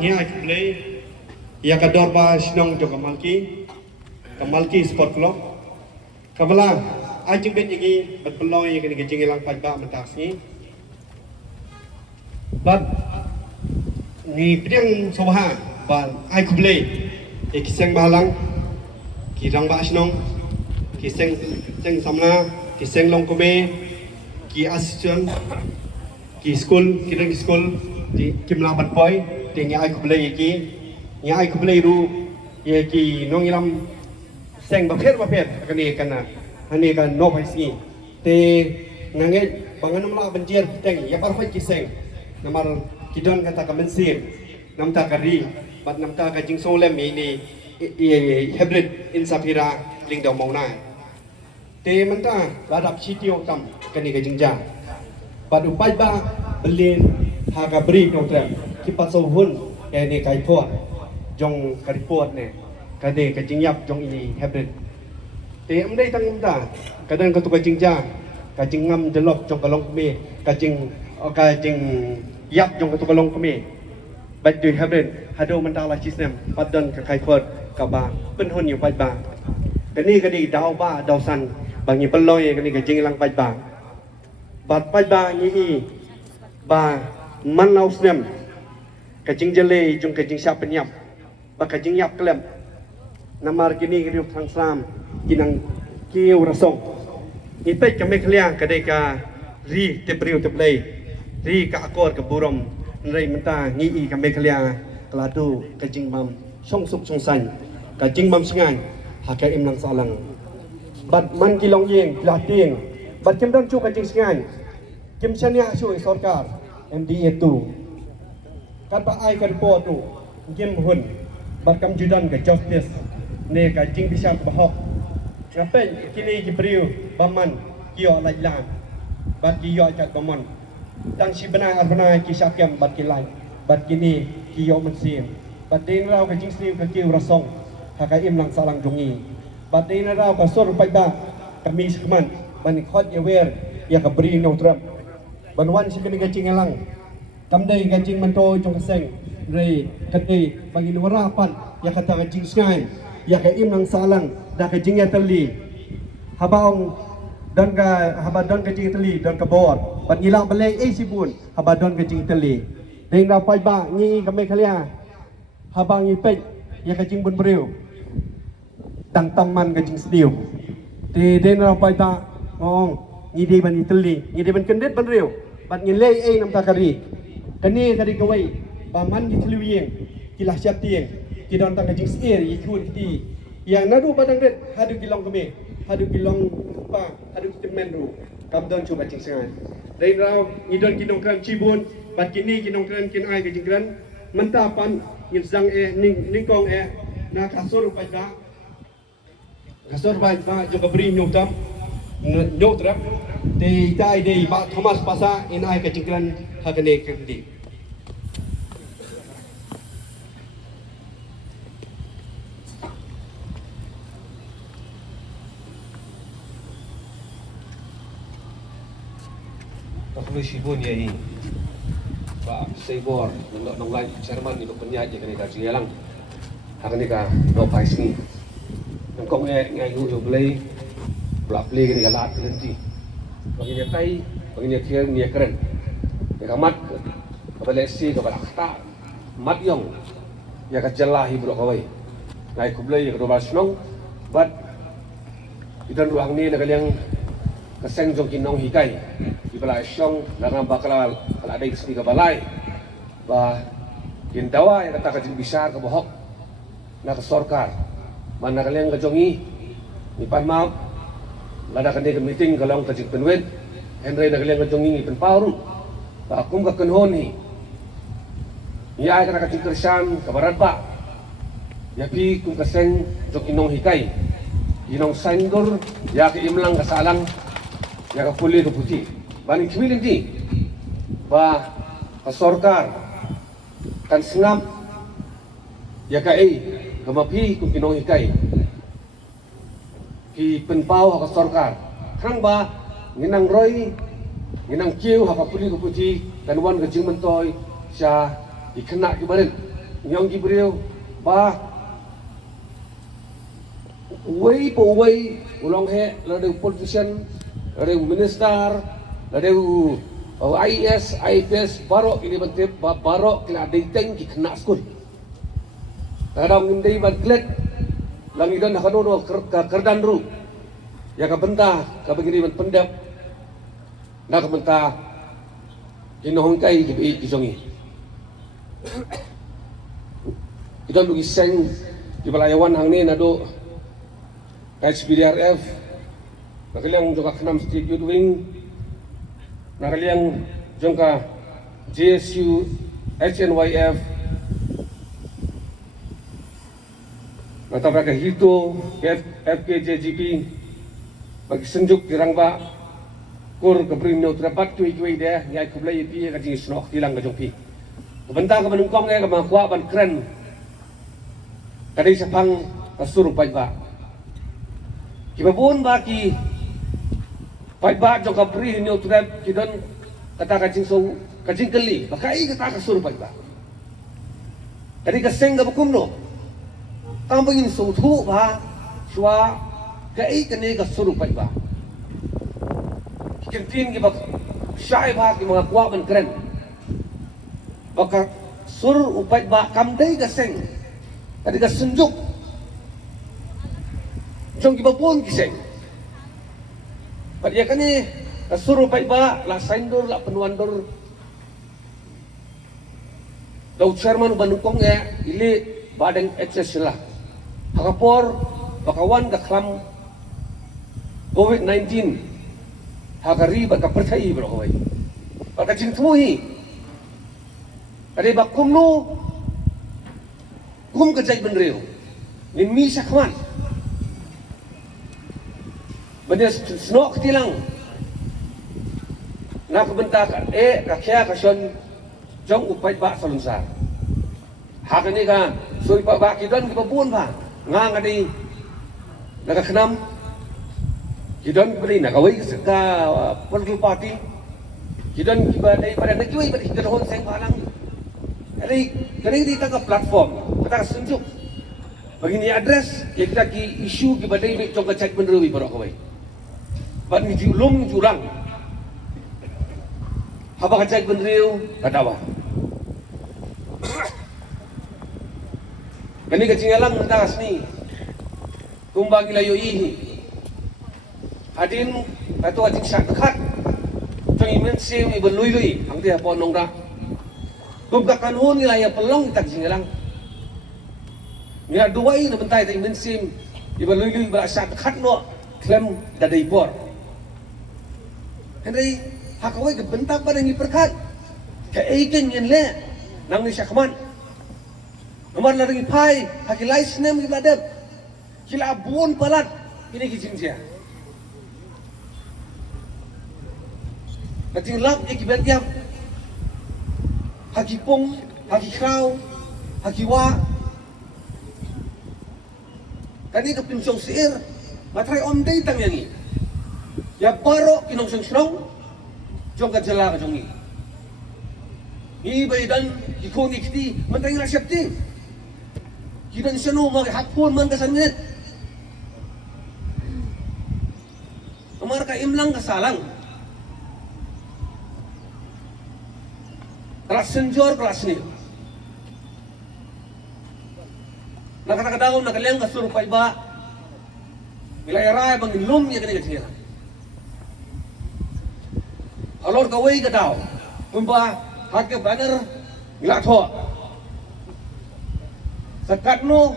ni ai play ya kador ba sinong jo kamalki sport club kabala ai jing ben yagi bat peloy kan ke jing lang pai ba mentas ni bat ni priang sobaha ba ai play kiseng balang kirang ba sinong kiseng samna kiseng long kome ki assistant ki school di kimlang bat boy di ngai ku play ru ye ki nong ilam seng ba pher kana hani kan no pai si te nange bangan mala banjir teng ya par ki seng namar kidon kata ka mensir namta kari bat namta ka jing so lem ni hybrid in sapira ling dau mau nai te manta radap sitio tam kani ka jing ja bat upai ba belin haga beri notram kipat sohun ni kai pot jong karipot ne kade ka jingyap jong ini hybrid te amdai tang mda kadang ka tu ka jingja ka jingam delok jong kalong kme ka jing yap jong ka tu kalong kme bat du hybrid hado mandala system padan ka kai pot ka ba pen hon yu pai ba kani kadi dau ba dau san bangi peloy kani ka jinglang pai ba bat pai ba ni ba man lau snem kajing jele jung kajing siap penyap ba kajing yap klem namar kini riuk sang slam kinang kiu rasong ipet kami kalian kadai ka ri tepriu teplay ri ka akor ka burom nrai menta ngi kami kalian keladu kajing mam song suk song san kajing mam sengan haka im lang salang bat man kilong yeng plating bat kem dan chu kajing sengan kem chania chu sarkar MDA tu kan pa ai kan po tu gem hun bat kam judan ke justice ne ka jing bisa bahok ngapen kini ki priu baman kio lailan bat kio cat baman tang si bena arbana ki sakem bat ki lai bat kini kio mensim bat din rau ka jing sliu ka kiu rasong haka im lang salang dungi bat din rau ka sor pai ba kami sekman ban khot ye wer ya ka bri no trap banwan si kini gacing elang kamdai gacing manto jong keseng rei kati bagi luara pan ya kata gacing skai ya ka im nang salang da ka jing ya teli habaong dan ka habadon ka jing teli dan ka bor ban ilang balai sibun habadon ka jing teli deng da pai ba ngi kami khalia habang ipet ya ka jing bun breu tang taman ka jing sdiu te deng da pai ba ngong ngidi ban iteli ngidi ban kendet ban reu bat ngilei nam takari kani kadi kawai baman di tluwieng kilah siap tieng kidon tang kajing sir ikun kiti yang nadu badang red hadu kilong kami hadu kilong pa hadu kitemen ru kamdon cu bacing sangat dari rau ngidon kinong kran cibun bat kini kinong kran kin ai kajing kran mentapan ngizang ningkong na kasur pada kasur ba juga beri nyutam nyutrap di tai di Pak Thomas Pasa in ai kajing kran hakane kendi Kalau sibun ya ini, Pak Sebor, nong lain Jerman itu penyaji kan ikan jelang, akan ikan dopai sini. Nongkong ngai ulu beli, belak beli kan ikan lat nanti. Baginya tai, baginya kira ni keren. Ikan mat, kepala si kepala kata, mat yong, ya kejelah ibu kawai. Ngai kubeli ya kedua nong, bat idan ruang ni nak yang keseng jong kinong hikai. Di balai syong dalam bakal ada istri ke balai bah kintawa yang kata kajing besar ke bohok nak sorkar mana kalian kejongi ni pan maaf lada kene ke meeting kalau kajing penwet Henry nak kalian kejongi ni pen paru bah akum ke kenhon ni ya kata kajing kersan ke barat pak ya pi kum keseng jong inong hikai inong sanggor ya ke imlang kesalang ya ke pulih ke putih bani kemilin di bah kasorkar kan sengam ya kai kemapi kum kinong ikai ki penpau kasorkar kang ba nginang roy nginang kiu hapa puli ku puji kan wan ke jing mentoy sya dikena ki barin nyong gibriu ba way po way ulong he lade politician lade minister lade IAS IPS baro kini bantip baro kila dating ki kena skul kadang hindi baglet lang idon nakanono kerdan ru ya ka benta ka begini man pendap na ka benta hinohongkai ki jongi idon lu giseng di pelayawan hang ni nado HPDRF nakaliang juga kenam studio wing nakaliang jongka JSU HNYF natabra hito FKJGP bagi senjuk dirangba kur kebrin no trapat kui deh ngai kublai pi ka jing snok tilang ka jongpi benta ka manungkong ngai ka makwa ban kren kadai sapang kasur pai ba kibabun ba ki pai ba jong ka pri no trap kidon kata ka jing so ka jing keli bakai kata kasur pai ba kadai ka seng ka bukum no tambangin so thu ba shwa kai kane ka sur pai ba kintin ki bak syai ba ki mga kwa ban kren baka sur upai ba kamdai ka seng kadai ka sunjuk jong ki bapun ki seng padya kani ka sur upai ba la saindor la penuandor daw chairman banukong ili badeng access lah hakapor bakawan ka klam COVID-19 hakari baka percaya bro hoy baka jingtuhi ade bakum no kum ka jai benreo nin mi sakman benda snok tilang na kabenta ka ka kya ka son jong upai ba salunsa hakani ka sui pa ba kidon ki babun ba nga ngadi nakakenam kidon beli nakawai ka political party kidon kiba dai pada nakiwai pada kidon hon seng balang jadi kering di tangga platform kita sunjuk begini address ya kita ki isu kiba dai be jong ka chat benrewi barok kawai ban ni julung jurang haba ka chat benrew katawa kani kecingalang mentas ni kumbang ilayo ihi hadin atau ajing syak dekat tong imen sim iben lui ang dia pon nong da kumbang kanhun ilaya pelong tak cingalang ni duai na bentai tong imen sim iben lui bala syak dekat no klem dadai bor henry hakawai ke bentak pada ngi perkat ke eiken yen le nang ni syakman nomor lagi pai haki lais nem kita dep kila abun palat ini kijing dia kating lap iki betiam haki pong haki krau haki wa kani ka pinsong siir matray omday tang yangi ya baro kinong song jong ka jala ka jongi ibay dan ikoni kiti mantay na syapti kidan siya no maghapon man kasanit umar ka imlang kasalang kelas senjor kelas ni nakatagadaw nakaliang kasur pa iba milayara bang inlum ya kani kasiya alor kaway kadaw kumba hakke banner milatho sakat no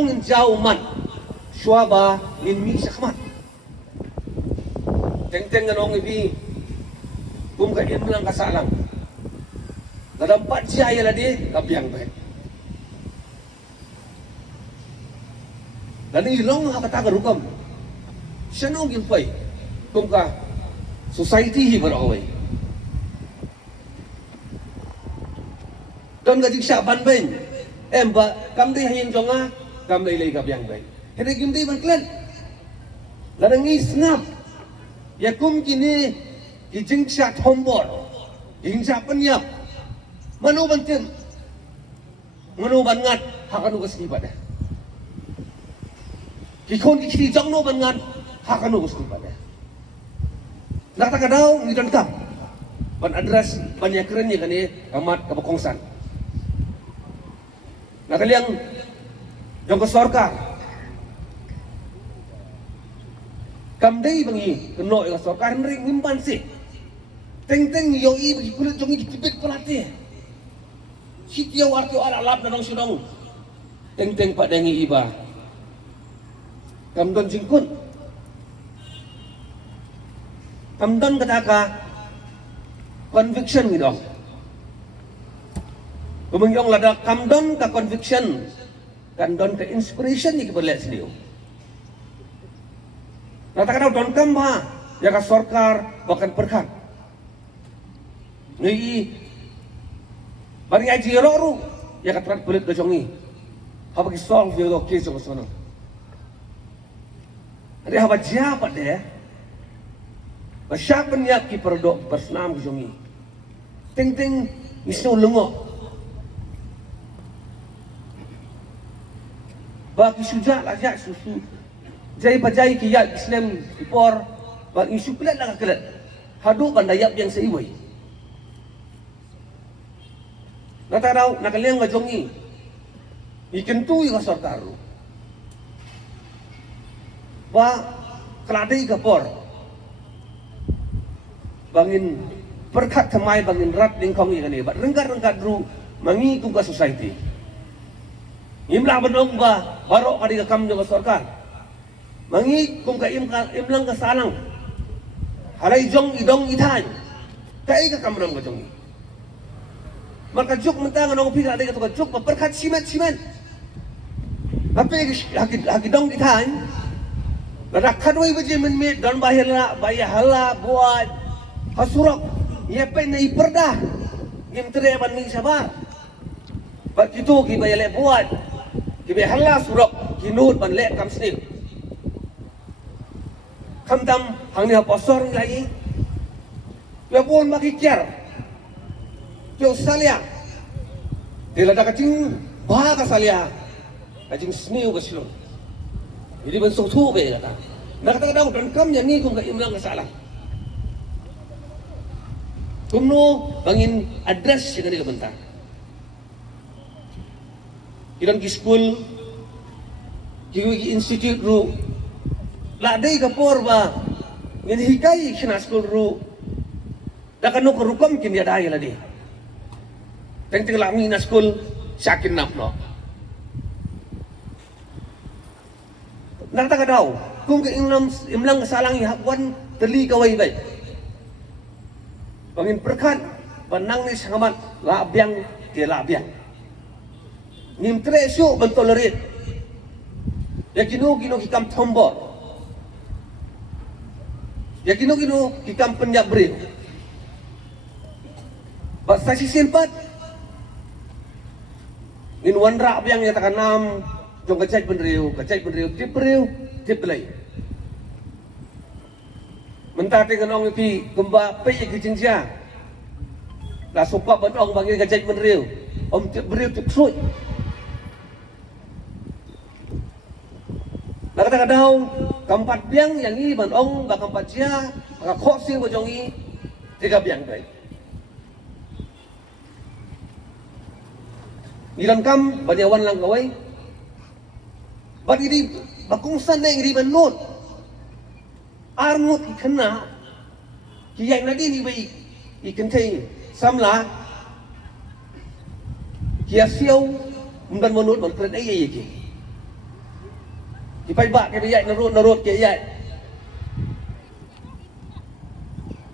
ngin jauh man syuaba ngin mi sakmat teng nganong ibi kum ka in lang kasalang nadampat siya yala di kapiang ba dan ilong hakataga rukam siya no ngin pay kum ka society hi barakaway don gajik sya ban ben ba kam dei hayin jonga kam dei lei kapiang ben hede kim dei ban klen ladangi snap ya kum kini kijing sya thombor kijing sya penyap Manu bantin. Manu bangat hakanu kesipat. Kikon kikiri jang no bangat hakanu kesipat. Nak tak kadau ni dan kam. Ban address banyak kerennya kan ni amat kapakongsan. Nak kaliang jang ke sorkar. Kamdai bangi keno ke sorkar ring ngimpan si. Teng-teng yoi bagi kulit jongi ditibit pelate. Sitiau arti ala lap na nang sunong. Teng-teng pak dengi iba. Kamdon jingkun. Kamdon kataka conviction gitu. Kumengyong lada kamdon ka conviction. Kamdon ka inspiration ni kiberlet seliu. Natakan don kamba ya ka sorkar bahkan perkat. Ngi bari aji roru ya ka trat bulit dojongi. Haba ki solve yo case ko sono. Ada haba siapa deh? Siapa niat ki perdo bersnam dojongi. Ting-ting misno lengo. Bagi suja lajak susu. Jai pajai ki ya Islam ipor bagi isu kelat lah kelat. Hadu bandayap yang seiwai. Natarau nakaliang ngajongi. Ikentu ka sorkar. Ba keladai ka por. Bangin perkat temai bangin rat lingkong ikani ba rengkat-rengkat ru mangi ku ka society. Imlah benong ba barok kadi ka kam ka sorkar. Mangi kung ka imlang ka salang. Halay jong idong itay. Kai ka kamram ka jong. Maka juk mentang nong pira dai ka juk perkat simen. Tapi haki dong itay. Ladak kadoi baje men don bahela bayahala buat hasurok. Ia pe na iperdah. Gim tere ban mi sabar. Bat itu ki bayale buat. Ki bayahala surok kinut ban lek kam snip. Kamdam hang ni posor lagi. Ya pun bagi kiar. Yo salia. Dia ada kacing bah ka salia. Kacing sniu ka silong. Jadi ben sotu be kata. Nak kata daw dan kam yang ni kum ka imlang ka salah. Kumno bangin address yang ni ka bentar. Ilang ki school ki institute ru ladai kapor ba ngin hikai kina school ru dakano ko rukom kin dia dai ladi teng lami na school sakin napno nata kadau kung ke imlang salang hakwan teli kawai bai bangin perkat banang ni sangamat labyang dia labyang nim tresu bentolerit ya kino hikam tombor ya kino hikam penjab beriu. Bahasa sisi 4 in wanra yang nyatakan 6 jong kecai penriu tip belai mentah dengan ong pi gemba pe ke jinja la sopa ban ong bagi kecai penriu om tip beriu tip sui la kata kadau kampat biang yang ni ban ong ba kampat cia ka khosi bo jongi tiga biang dai nilam kam banyawan lang kawai bat ini bakungsan na iri banot arngot ikena kiyai nadi ni bai ikenteng samla kiasiau mundan manut ban kret ai yake Ipai bak ke biak narut ke iat.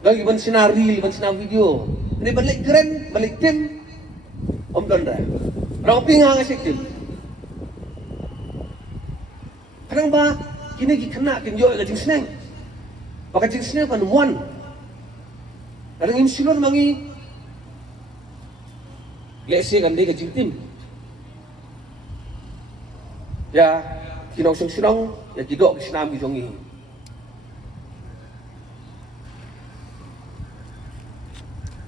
Lagi ban sinari, ban sinar video. Ini balik keren, balik tim. Om Dondra. Orang pingang asyik tim. Kadang ba kini ki kena kin yo ka jing seneng. Baka jing seneng kan one. Kadang im silon mangi. Lesi kan dia ka jing tim. Ya kinong sing-sinong ya kidok ki sinami jongi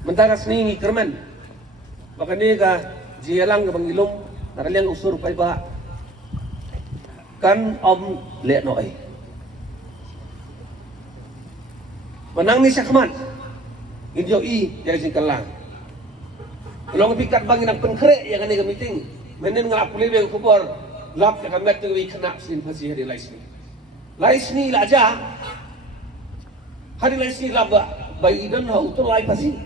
mentara seni kerman Maka ni ka jialang ka bangilong nakaliang usur pa iba kan om le no ay. Manang ni siya kaman. Injo ya singkalang. Long pikat bangin ang pengkre yang kani meeting. Menen ngalap pulih yang kubor. Lap ka kamet ng kena sin pasi hari laisni. Laisni laja. Hari laisni laba bayidan ha utul lai pasi.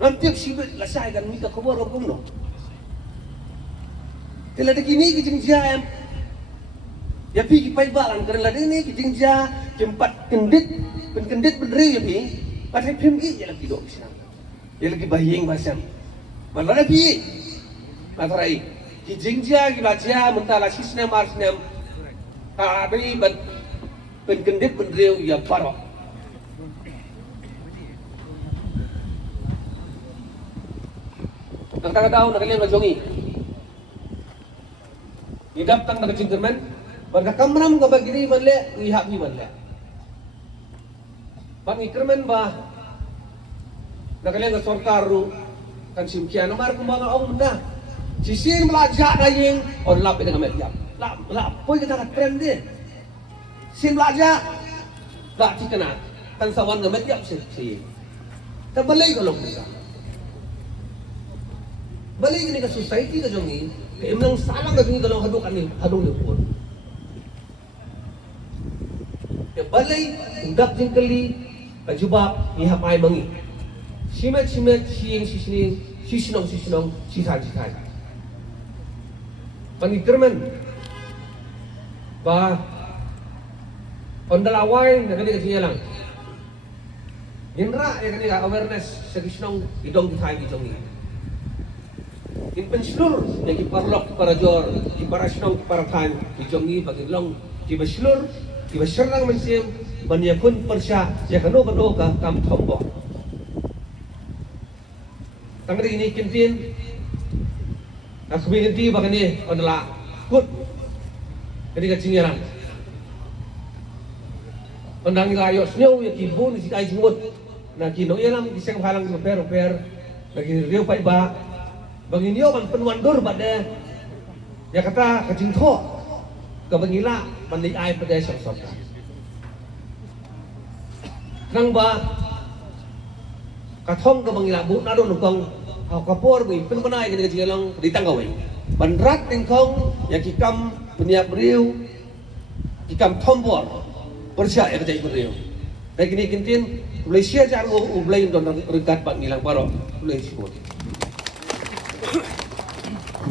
Nanti sibet lasai kan mika kubor hukum no. Tila de kini kijing jam. Ya pi ki pai balang kan la ni kijing ja tempat kendit berdiri ya pi. Pakai pim i ya lagi dok sana. Ya lagi baying basam. Malah pi. Matrai. Kijing ja ki baca mentala sisnem arsnem. Abi ban kendit berdiri ya parok. Ang tagadaw nakaliang ngajongi. Idap tang nakajingkerman, pagkakamram ka bagiri manle, ihapi manle. Pangikirman ba nakaliang sorkaru kan simkian mar kumanga ong menda. Sisin belajar na yung on lap ina ngamet yap. Lap poy kita kat trend din. Sin belajar tak tikana kan sawan ngamet yap si. Tabalay ka long nila. Balik ni ka society ka jongi, kay imnang salang ka jongi dalawang hadok ani hadong lupon. Ya balay udak jeng kali kajubab ihapay mangi. Simet siyeng sisinong sisan. Pangikirman ba ondalaway na kani ka lang. Indra ya kani ka awareness sa sisinong idong ditay jongi. Penslur yang kiparlok para jor, kiparasnong kiparatan, kijongi bagilong, kibaslur, kibaserang mensim, banyakun persya, ya kano ka kam tombo. Tangri ini kintin, nak binti bagani adalah kut, ketika cingiran. Pandang ngayo snow ya kibun si kai jimut, na kino yalam kisang halang per, lagi riu pa iba. Bagi niyo man penwandur pada ya kata kajing tho ka bangila mandi ai pada sok-sok. Nang ba kathong ka bangila bu na do nukong ha kapor bi penmanai ka kajing lang ditang gawai. Banrat tingkong ya kikam peniap riu kikam tombor persya ya kajing riu. Dai kini kintin Malaysia jar ublay don regat bangilang paro Malaysia.